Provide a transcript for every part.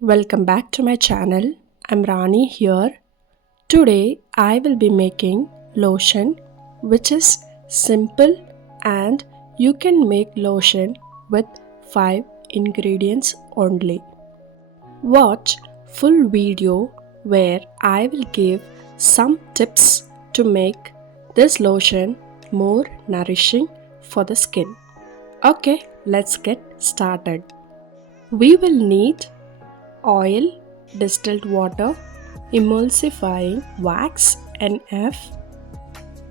Welcome back to my channel. I'm Rani here. Today I will be making lotion which is simple and you can make lotion with 5 ingredients only. Watch full video where I will give some tips to make this lotion more nourishing for the skin. Okay, let's get started. We will need oil, distilled water, emulsifying wax NF,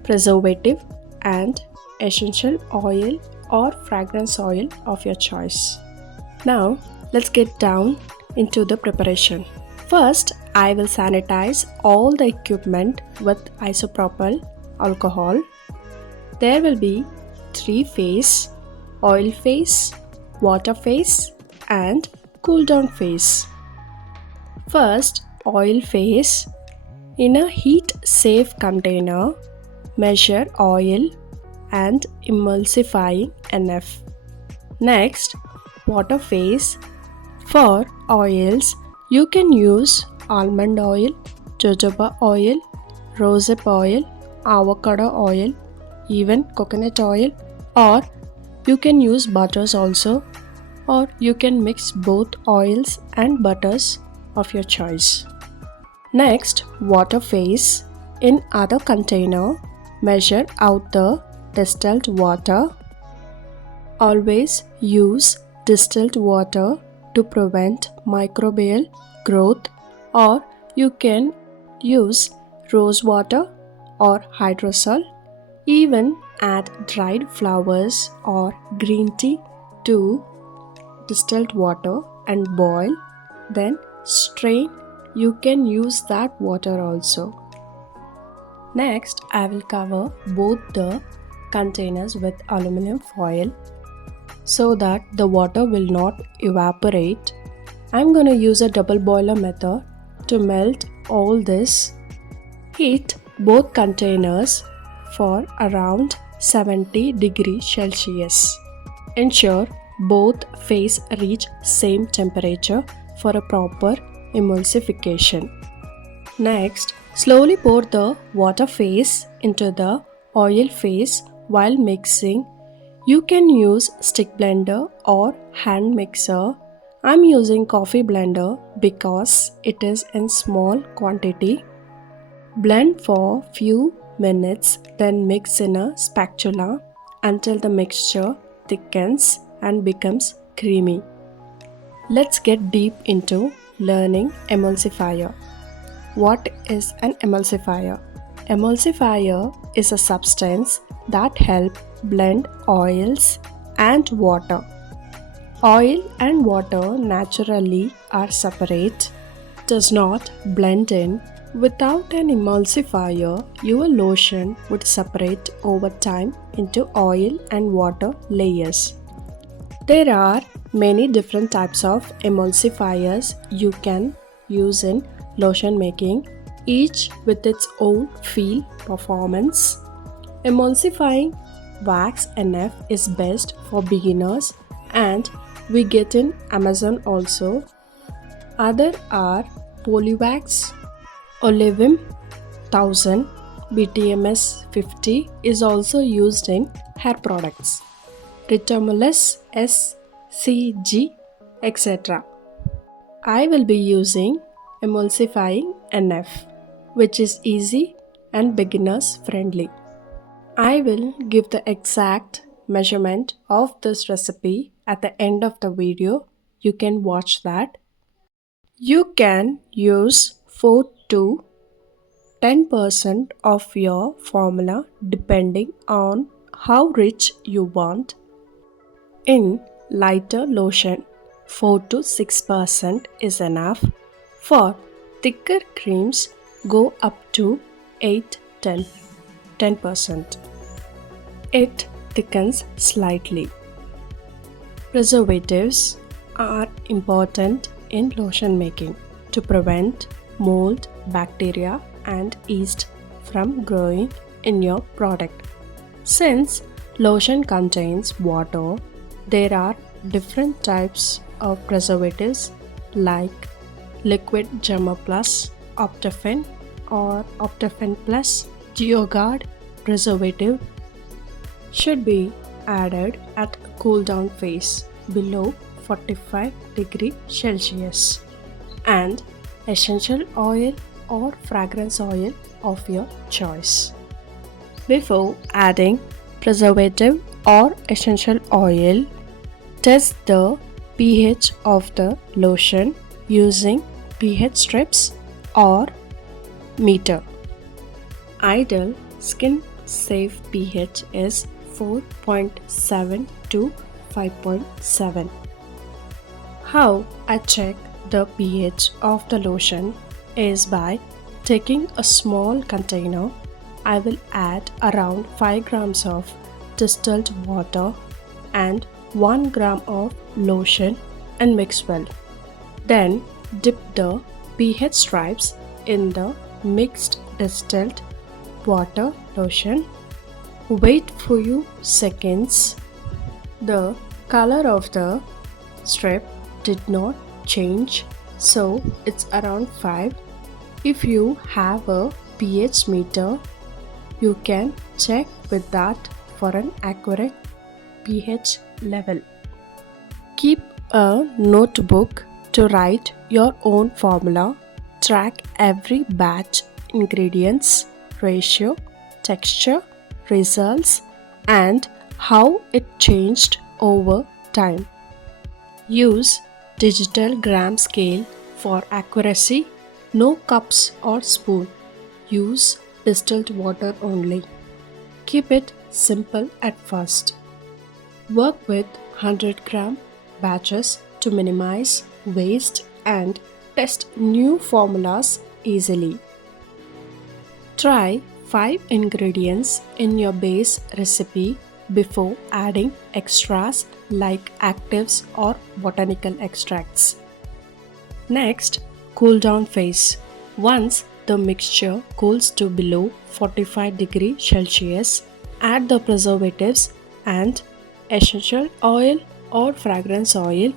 preservative, and essential oil or fragrance oil of your choice. Now, let's get down into the preparation. First, I will sanitize all the equipment with isopropyl alcohol. There will be 3 phase: oil phase, water phase, and cool down phase. First, oil phase. In a heat safe container, measure oil and emulsifying NF. Next, water phase. For oils, you can use almond oil, jojoba oil, rosehip oil, avocado oil, even coconut oil, or you can use butters also, or you can mix both oils and butters of your choice. Next, water phase. In other container, measure out the distilled water. Always use distilled water to prevent microbial growth, or you can use rose water or hydrosol. Even add dried flowers or green tea to distilled water and boil, then strain. You can use that water also. Next, I will cover both the containers with aluminum foil so that the water will not evaporate. I'm going to use a double boiler method to melt all this. Heat both containers for around 70 degrees Celsius. Ensure both phase reach same temperature for a proper emulsification. Next, slowly pour the water phase into the oil phase while mixing. You can use stick blender or hand mixer. I'm using coffee blender because it is in small quantity. Blend for few minutes, then mix in a spatula until the mixture thickens and becomes creamy. Let's get deep into learning emulsifier. What is an emulsifier? Emulsifier is a substance that helps blend oils and water. Oil and water naturally are separate, does not blend in. Without an emulsifier, your lotion would separate over time into oil and water layers. There are many different types of emulsifiers you can use in lotion making, each with its own feel performance. Emulsifying wax NF is best for beginners and we get in Amazon also. Other are Polywax, Olivim 1000, BTMS 50 is also used in hair products. Ritomulus SCG, etc. I will be using emulsifying NF, which is easy and beginners friendly. I will give the exact measurement of this recipe at the end of the video. You can watch that. You can use 4 to 10% of your formula depending on how rich you want. In lighter lotion, 4 to 6% is enough. For thicker creams, go up to 10%. It thickens slightly. Preservatives are important in lotion making to prevent mold, bacteria, and yeast from growing in your product. Since lotion contains water, there are different types of preservatives like liquid Gemma Plus, Optafin or Optafin Plus, GeoGuard preservative should be added at cool down phase below 45 degrees Celsius, and essential oil or fragrance oil of your choice. Before adding preservative or essential oil, test the pH of the lotion using pH strips or meter. Ideal skin safe pH is 4.7 to 5.7. How I check the pH of the lotion is by taking a small container. I will add around 5 grams of distilled water and 1 gram of lotion and mix well. Then dip the pH stripes in the mixed distilled water lotion. Wait for few seconds. The color of the strip did not change, so it's around 5. If you have a pH meter, you can check with that for an accurate pH level. Keep a notebook to write your own formula. Track every batch ingredients, ratio, texture, results, and how it changed over time. Use digital gram scale for accuracy. No cups or spoon. Use distilled water only. Keep it simple at first. Work with 100 gram batches to minimize waste and test new formulas easily. Try 5 ingredients in your base recipe before adding extras like actives or botanical extracts. Next, cool down phase. Once the mixture cools to below 45 degrees Celsius, add the preservatives and essential oil or fragrance oil.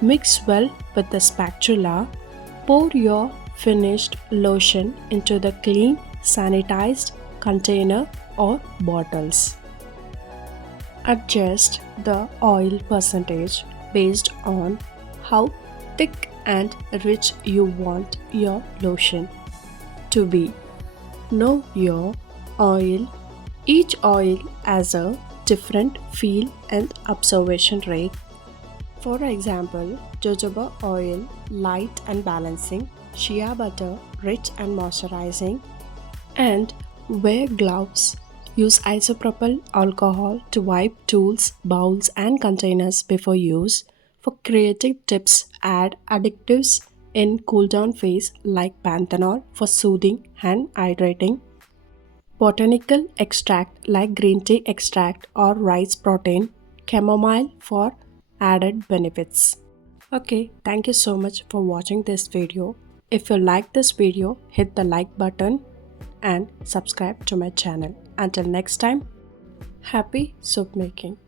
Mix well with the spatula. Pour your finished lotion into the clean, sanitized container or bottles. Adjust the oil percentage based on how thick and rich you want your lotion to be. Know your oil. Each oil has a different feel and absorption rate. For example, jojoba oil light and balancing, shea butter rich and moisturizing, and wear gloves. Use isopropyl alcohol to wipe tools, bowls, and containers before use. For creative tips, add additives in cool down phase like panthenol for soothing and hydrating, botanical extract like green tea extract or rice protein, chamomile for added benefits. Okay, thank you so much for watching this video. If you like this video, hit the like button and subscribe to my channel. Until next time, happy soap making.